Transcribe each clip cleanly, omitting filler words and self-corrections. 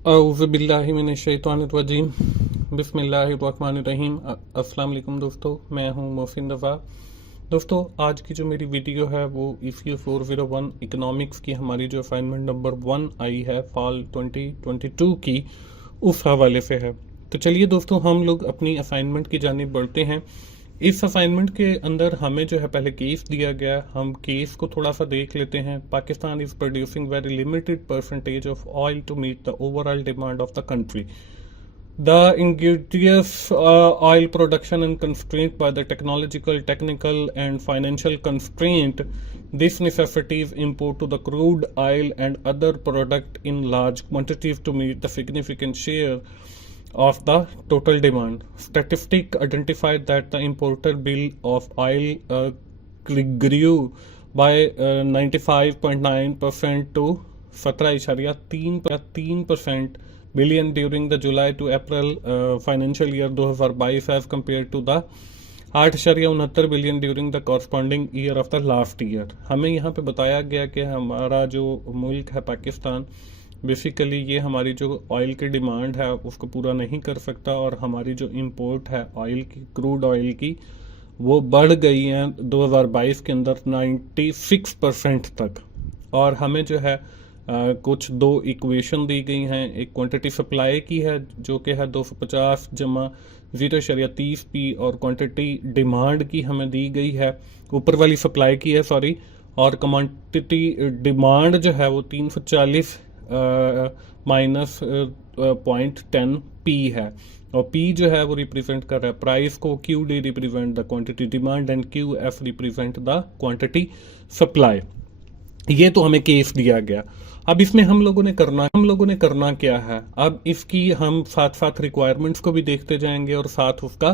औज़ुबिल्लाहिमिनश्शैतानिर्रजीम बिस्मिल्लाहिर्रहमानिर्रहीम। अस्सलाम वालेकुम दोस्तों, मैं हूं मोहसिन रज़ा। दोस्तों, आज की जो मेरी वीडियो है वो ECU 401 इकोनॉमिक्स की हमारी जो असाइनमेंट नंबर 1 आई है फॉल 2022 की, उस हवाले से है। तो चलिए दोस्तों, हम लोग अपनी असाइनमेंट की जानिब बढ़ते हैं। इस असाइनमेंट के अंदर हमें जो है पहले केस दिया गया है, हम केस को थोड़ा सा देख लेते हैं। Pakistan is producing very limited percentage of oil to meet the overall demand of the country. The inglorious oil production and constraint by the technological, technical and financial constraint, this necessitates import to the crude oil and other product in large quantities to meet the significant share of the total demand. Statistics identified that the imported bill of oil grew by 95.9% to 17.3% billion during the July to April financial year 2022 as compared to the 8.69 billion during the corresponding year of the last year. हमें यहाँ पे बताया गया कि हमारा जो मुल्क है पाकिस्तान, बेसिकली ये हमारी जो ऑयल की डिमांड है उसको पूरा नहीं कर सकता, और हमारी जो इंपोर्ट है ऑयल की, क्रूड ऑयल की, वो बढ़ गई है 2022 के अंदर 96% तक। और हमें जो है कुछ दो इक्वेशन दी गई हैं। एक क्वांटिटी सप्लाई की है जो कि है 250 जमा 0.30 पी, और क्वांटिटी डिमांड की हमें दी गई है, ऊपर वाली सप्लाई की है सॉरी, और क्वांटिटी डिमांड जो है वो 340 माइनस 0.10 पी है, और पी जो है वो रिप्रेजेंट कर रहा है प्राइस को, Q D represent the quantity demand and Q F represent the quantity supply. ये तो हमें केस दिया गया। अब इसमें हम लोगों ने करना क्या है, अब इसकी हम साथ साथ रिक्वायरमेंट्स को भी देखते जाएंगे और साथ उसका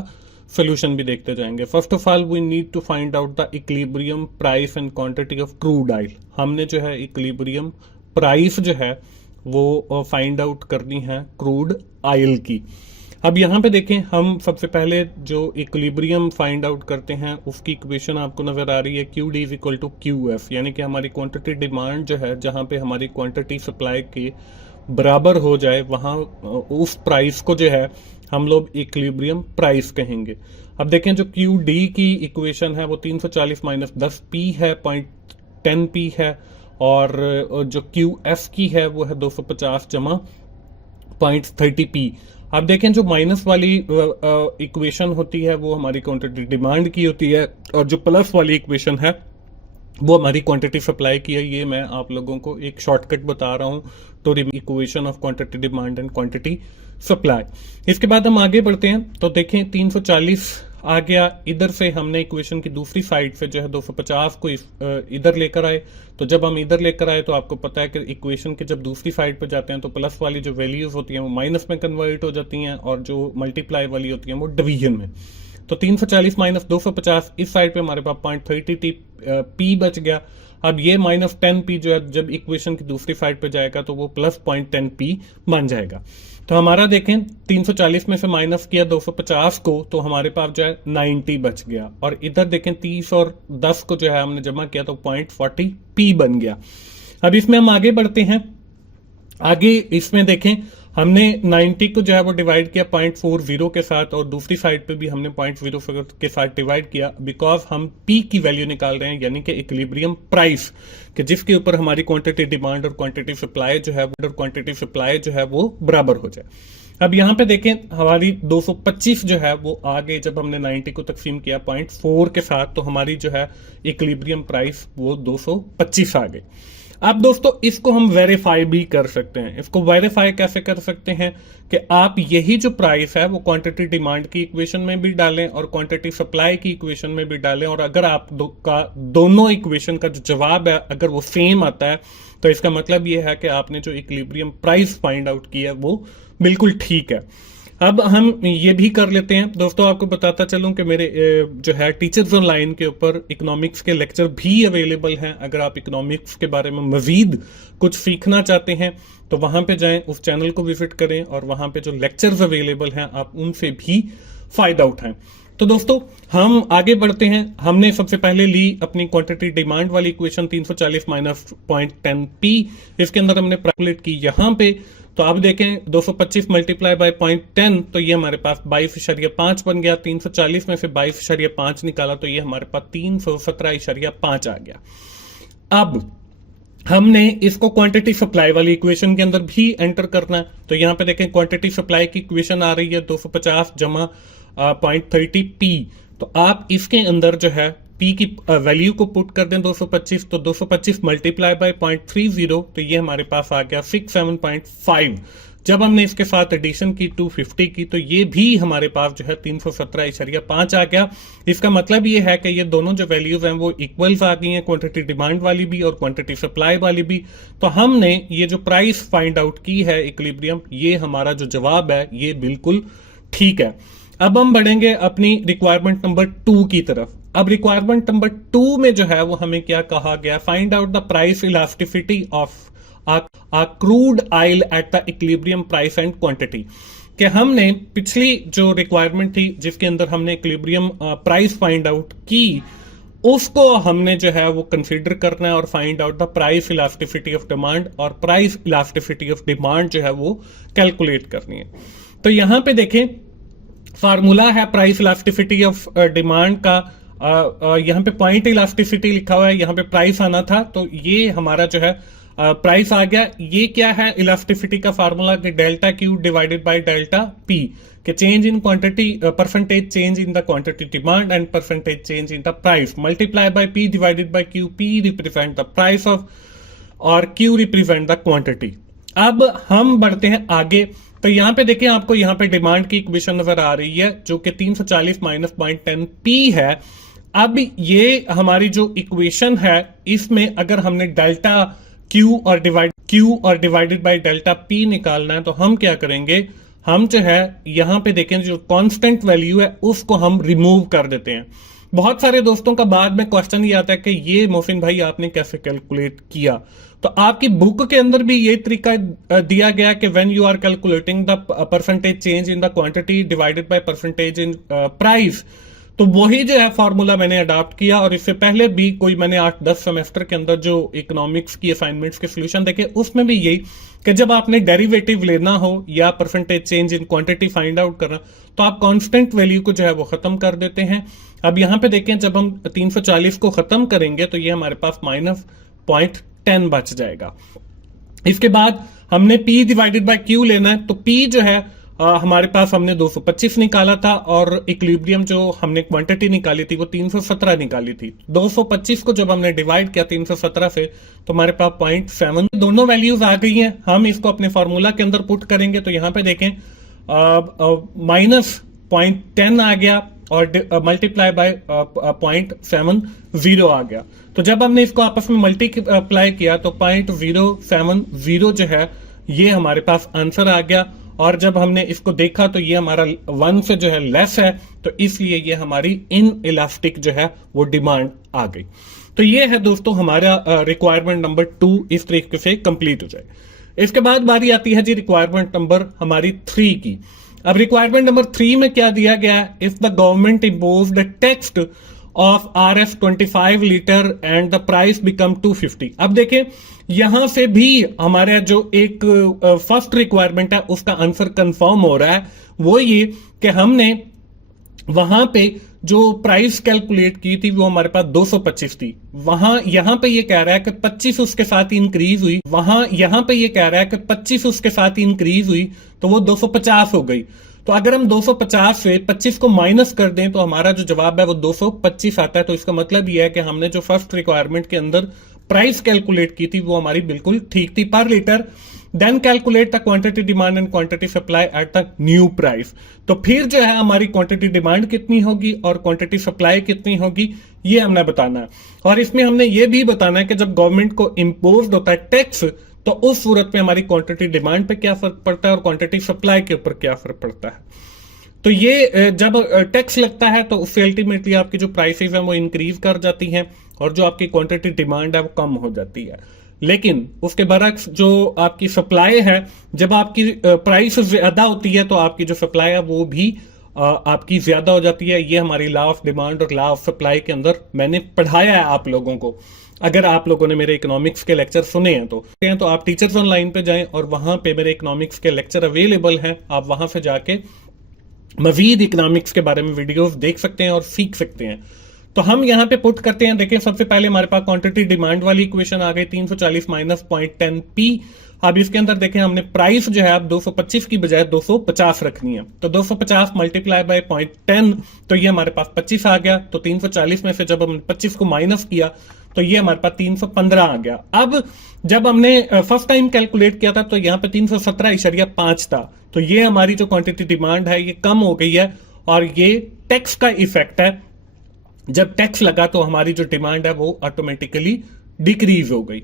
सोल्यूशन भी देखते जाएंगे। First of all we need to find out the equilibrium price and quantity of crude oil. हमने जो है इक्विलिब्रियम प्राइस जो है वो फाइंड आउट करनी है क्रूड ऑयल की। अब यहाँ पे देखें, हम सबसे पहले जो इक्विलिब्रियम फाइंड आउट करते हैं उसकी इक्वेशन आपको नजर आ रही है, Q D is equal to Q F, यानी कि हमारी क्वांटिटी डिमांड जो है, जहाँ पे हमारी क्वांटिटी सप्लाई के बराबर हो जाए, वहाँ उस प्राइस को जो है हम लोग इक्विलिब्रियम प्राइस कहेंगे। अब देखें, जो क्यू डी की इक्वेशन है वो 340 माइनस 10 पी है, 0.10 पी है, और जो क्यू एफ की है वो है 250 जमा 0.30 पी। अब देखें, जो माइनस वाली इक्वेशन होती है वो हमारी क्वांटिटी डिमांड की होती है, और जो प्लस वाली इक्वेशन है वो हमारी क्वांटिटी सप्लाई की है। ये मैं आप लोगों को एक शॉर्टकट बता रहा हूं two equation of quantity demand and quantity supply. इसके बाद हम आगे बढ़ते हैं, तो देखें 340 आ गया। इधर से हमने इक्वेशन की दूसरी साइड से जो है 250 को इधर लेकर आए। तो जब हम इधर लेकर आए तो आपको पता है कि इक्वेशन के जब दूसरी साइड पर जाते हैं तो प्लस वाली जो वैल्यूज होती हैं वो माइनस में कन्वर्ट हो जाती हैं, और जो मल्टीप्लाई वाली होती हैं वो डिवीजन में। तो 340 माइनस 250, इस साइड पे हमारे पास 0.30 पी बच गया। अब ये माइनस 10 पी जो है जब इक्वेशन की दूसरी साइड पे जाएगा तो वो प्लस 0.10 पी बन जाएगा। तो हमारा देखें, 340 में से माइनस किया 250 को, तो हमारे पास जो है 90 बच गया, और इधर देखें 30 और 10 को जो है हमने जमा किया तो 0.40 पी बन गया। अब इसमें हम आगे बढ़ते हैं। आगे इसमें देखें, हमने 90 को जो है वो डिवाइड किया 0.40 के साथ, और दूसरी साइड पे भी हमने 0.04 के साथ डिवाइड किया, बिकॉज हम पी की वैल्यू निकाल रहे हैं, यानी कि इक्विलिब्रियम प्राइस, कि जिसके ऊपर हमारी क्वांटिटी डिमांड और क्वांटिटी सप्लाई जो है वो बराबर हो जाए। अब यहाँ पे देखें, हमारी 225 जो है वो आगे जब हमने 90 को तकसीम किया 0.4 के साथ, तो हमारी जो है इक्विलिब्रियम प्राइस वो 225 आ गई। अब दोस्तों, इसको हम वेरीफाई भी कर सकते हैं। इसको वेरीफाई कैसे कर सकते हैं कि आप यही जो प्राइस है वो क्वांटिटी डिमांड की इक्वेशन में भी डालें और क्वांटिटी सप्लाई की इक्वेशन में भी डालें, और अगर आप दोनों इक्वेशन का जो जवाब है अगर वो सेम आता है तो इसका मतलब ये है कि आपने जो इक्विलिब्रियम प्राइस फाइंड आउट किया है वो बिल्कुल ठीक है। अब हम ये भी कर लेते हैं दोस्तों, आपको बताता चलूं कि मेरे जो है टीचर्स ऑनलाइन के ऊपर इकोनॉमिक्स के लेक्चर भी अवेलेबल हैं। अगर आप इकोनॉमिक्स के बारे में मजीद कुछ सीखना चाहते हैं तो वहां पे जाएं, उस चैनल को विजिट करें, और वहां पे जो लेक्चर्स अवेलेबल हैं आप उनसे भी फायदा उठाएं। तो दोस्तों, हम आगे बढ़ते हैं। हमने सबसे पहले ली अपनी क्वांटिटी डिमांड वाली इक्वेशन 340 माइनस 0.10 पी, इसके अंदर हमने कैलकुलेट की यहाँ पे तो अब देखें 225 मल्टीप्लाई बाय 0.10 तो ये हमारे पास 22.5 बन गया। 340 में से 22.5 निकाला तो ये हमारे पास 317.5 आ गया। अब हमने इसको क्वांटिटी सप्लाई वाली इक्वेशन के अंदर भी एंटर करना है। तो यहां पे देखें क्वांटिटी सप्लाई की इक्वेशन आ रही है 250 जमा 0.30 पी। तो आप इसके अंदर जो है पी की वैल्यू को पुट कर दें 225, तो 225 मल्टीप्लाई बाय 0.30 तो ये हमारे पास आ गया 67.5। जब हमने इसके साथ एडिशन की 250 की तो ये भी हमारे पास जो है 317.5 आ गया। इसका मतलब ये है कि ये दोनों जो वैल्यूज हैं वो इक्वल्स आ गई हैं, क्वांटिटी डिमांड वाली भी और क्वांटिटी सप्लाई वाली भी। तो हमने ये जो प्राइस फाइंड आउट की है इक्विलिब्रियम, ये हमारा जो जवाब है ये बिल्कुल ठीक है। अब हम बढ़ेंगे अपनी रिक्वायरमेंट नंबर 2 की तरफ। अब रिक्वायरमेंट नंबर 2 में जो है वो हमें क्या कहा गया, find out the price elasticity of a crude oil at the equilibrium price and quantity। कि हमने पिछली जो रिक्वायरमेंट थी जिसके अंदर हमने इक्विलिब्रियम प्राइस फाइंड आउट की, उसको हमने जो है वो कंसीडर करना है और find out the price elasticity of demand, और प्राइस इलास्टिसिटी ऑफ डिमांड जो है वो कैलकुलेट करनी है। तो यहां पे देखें फार्मूला है प्राइस इलास्टिसिटी ऑफ डिमांड का, यहां पे पॉइंट इलास्टिसिटी लिखा हुआ है, यहां पे प्राइस आना था तो ये हमारा जो है प्राइस आ गया। ये क्या है इलास्टिसिटी का फार्मूला कि delta Q divided by delta P, के change in quantity percentage change in the quantity demand and percentage change in the price multiply by P divided by Q. P represent the price of और Q represent the quantity. अब हम बढ़ते हैं आगे। तो यहां पे देखिए आपको यहां पे डिमांड की इक्वेशन नजर आ रही है जो कि 340 माइनस 0.10 पी है। अब ये हमारी जो इक्वेशन है इसमें अगर हमने डेल्टा क्यू और डिवाइडेड बाय डेल्टा पी निकालना है तो हम क्या करेंगे, हम जो है यहां पे देखें जो कांस्टेंट वैल्यू है उसको हम रिमूव कर देते हैं। बहुत सारे दोस्तों का बाद में क्वेश्चन ये आता है कि ये मोहसिन भाई आपने कैसे कैलकुलेट किया। तो आपकी बुक के अंदर भी ये तरीका दिया गया कि when you are calculating the percentage change in the quantity divided by percentage in price, तो वही जो है फॉर्मूला मैंने अडॉप्ट किया। और इससे पहले भी कोई मैंने 8-10 सेमेस्टर के अंदर जो इकोनॉमिक्स की असाइनमेंट्स के सॉल्यूशन देखे उसमें भी यही कि जब आपने डेरिवेटिव लेना हो या percentage change in quantity find out करना तो आप कांस्टेंट वैल्यू को जो है वो खत्म कर देते हैं। अब यहां पे देखें जब हम 340 को खत्म करेंगे तो ये हमारे पास माइनस 0.10 बच जाएगा। इसके बाद हमने P डिवाइडेड बाय Q लेना है, तो P जो है हमारे पास हमने 225 निकाला था और इक्विलिब्रियम जो हमने क्वांटिटी निकाली थी वो 317 निकाली थी। 225 को जब हमने डिवाइड किया 317 से तो हमारे पास 0.7 दोनों वैल्यूज आ गई हैं। हम इसको अपने फॉर्मूला के अंदर पुट करेंगे तो यहां पे देखें माइनस 0.10 आ गया और मल्टीप्लाई बाय 0.70 आ गया। तो जब हमने इसको आपस में मल्टीप्लाई किया तो 0.070 जो है ये हमारे पास आंसर आ गया। और जब हमने इसको देखा तो ये हमारा 1 से जो है लेस है, तो इसलिए ये हमारी इन इलास्टिक जो है वो डिमांड आ गई। तो ये है दोस्तों हमारा रिक्वायरमेंट नंबर 2 इस तरीके से कंप्लीट हो जाए। इसके बाद बारी आती है जी रिक्वायरमेंट नंबर हमारी 3 की। अब रिक्वायरमेंट नंबर 3 में क्या दिया गया, if the government impose the tax of RS 25 litre and the price become 250। अब देखें यहां से भी हमारा जो एक फर्स्ट रिक्वायरमेंट है उसका आंसर कंफर्म हो रहा है। वो ये कि हमने वहां पे जो प्राइस कैलकुलेट की थी वो हमारे पास 225 थी, वहां यहां पे ये कह रहा है कि 25 उसके साथ इंक्रीज हुई, वहां यहां पे ये कह रहा है कि 25 उसके साथ इंक्रीज हुई तो वो 250 हो गई। तो अगर हम 250 से 25 को माइनस कर दें तो हमारा जो जवाब है वो 225 आता है। तो इसका मतलब यह है कि हमने जो फर्स्ट रिक्वायरमेंट के अंदर प्राइस कैलकुलेट की थी वो हमारी बिल्कुल ठीक थी पर litre. Then calculate the quantity demand and quantity supply at the new price. तो फिर जो है हमारी क्वांटिटी डिमांड कितनी होगी और क्वांटिटी सप्लाई कितनी होगी ये हमने बताना है। और इसमें हमने ये भी बताना है कि जब गवर्नमेंट को इम्पोज होता है टैक्स तो उस सूरत में हमारी क्वांटिटी डिमांड पे क्या फर्क पड़ता है और क्वांटिटी सप्लाई के ऊपर क्या फर्क पड़ता है। तो ये जब टैक्स लगता है तो उससे अल्टीमेटली आपकी जो प्राइसेस हैं वो इंक्रीज कर जाती हैं और जो आपकी क्वांटिटी डिमांड है वो कम हो जाती है। लेकिन उसके बरक्स जो आपकी सप्लाई है, जब आपकी प्राइस ज्यादा होती है तो आपकी जो सप्लाई है वो भी आपकी ज्यादा हो जाती है। ये हमारी लॉ ऑफ डिमांड और लॉ ऑफ सप्लाई के अंदर मैंने पढ़ाया है आप लोगों को। अगर आप लोगों ने मेरे इकोनॉमिक्स के लेक्चर सुने हैं तो आप टीचर्स ऑनलाइन पे जाएं और वहां पे मेरे इकोनॉमिक्स के लेक्चर अवेलेबल हैं। आप वहां से जाके मजीद इकोनॉमिक्स के बारे में वीडियोस देख सकते हैं और सीख सकते हैं। तो हम यहाँ पे पुट करते हैं। देखिए, सबसे पहले हमारे पास क्वांटिटी डिमांड वाली इक्वेशन आ गई 340 माइनस 0.10 पी। अब इसके अंदर देखें, हमने प्राइस जो है अब 225 की बजाय 250 रखनी है। तो 250 मल्टीप्लाई बाय 0.10, तो ये हमारे पास 25 आ गया। तो 340 में से जब हमने 25 को माइनस किया तो ये हमारे पास 315 आ गया। अब जब हमने फर्स्ट टाइम कैलकुलेट किया था तो यहाँ पे 317.5 था। तो ये हमारी जो क्वांटिटी डिमांड है ये कम हो गई है, और ये टैक्स का इफेक्ट है। जब टैक्स लगा तो हमारी जो डिमांड है वो ऑटोमेटिकली डिक्रीज हो गई।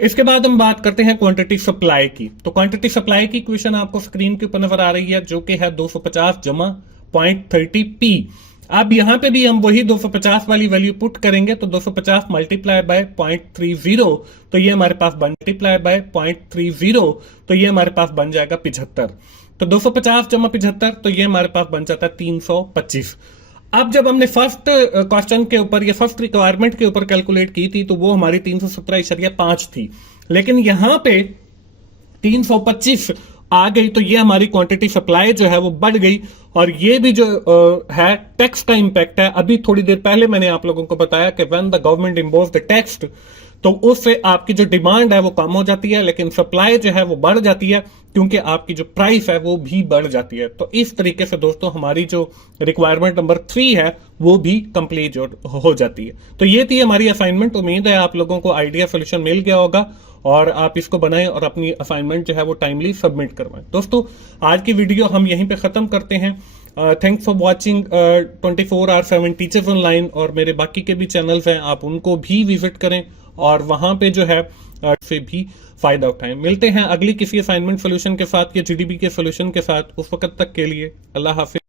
इसके बाद हम बात करते हैं क्वांटिटी सप्लाई की। तो क्वांटिटी सप्लाई की इक्वेशन आपको स्क्रीन के ऊपर नजर आ रही है, जो कि है 250 जमा 0.30 पी। अब यहां पे भी हम वही 250 वाली वैल्यू पुट करेंगे। तो 250 मल्टीप्लाई बाय 0.30, तो ये हमारे पास मल्टीप्लाई बाय 0.30, तो ये हमारे पास बन जाएगा 75। तो 250 जमा 75, तो ये हमारे पास बन जाता है 325। अब जब हमने फर्स्ट क्वेश्चन के ऊपर या फर्स्ट रिक्वायरमेंट के ऊपर कैलकुलेट की थी तो वो हमारी 317.5 थी, लेकिन यहां पे 325 आ गई। तो ये हमारी क्वांटिटी सप्लाई जो है वो बढ़ गई, और ये भी जो है टैक्स का इंपैक्ट है। अभी थोड़ी देर पहले मैंने आप लोगों को बताया कि when the government impose the tax, तो उससे आपकी जो डिमांड है वो कम हो जाती है, लेकिन सप्लाई जो है वो बढ़ जाती है, क्योंकि आपकी जो प्राइस है वो भी बढ़ जाती है। तो इस तरीके से दोस्तों हमारी जो रिक्वायरमेंट नंबर 3 है वो भी कंप्लीट हो जाती है। तो ये थी हमारी असाइनमेंट। उम्मीद है आप लोगों को आइडिया सोल्यूशन मिल गया होगा और आप इसको बनाएं और अपनी असाइनमेंट जो है वो टाइमली सबमिट करवाएं। दोस्तों, आज की वीडियो हम यहीं पे खत्म करते हैं। Thanks for watching 24/7 teachers online, और मेरे बाकी के भी चैनल्स हैं, आप उनको भी विजिट करें और वहां पे जो है से भी फायदा उठाएं। मिलते हैं अगली किसी असाइनमेंट सोल्यूशन के साथ या जीडीबी के सोल्यूशन के साथ। उस वक्त तक के लिए अल्लाह हाफिज।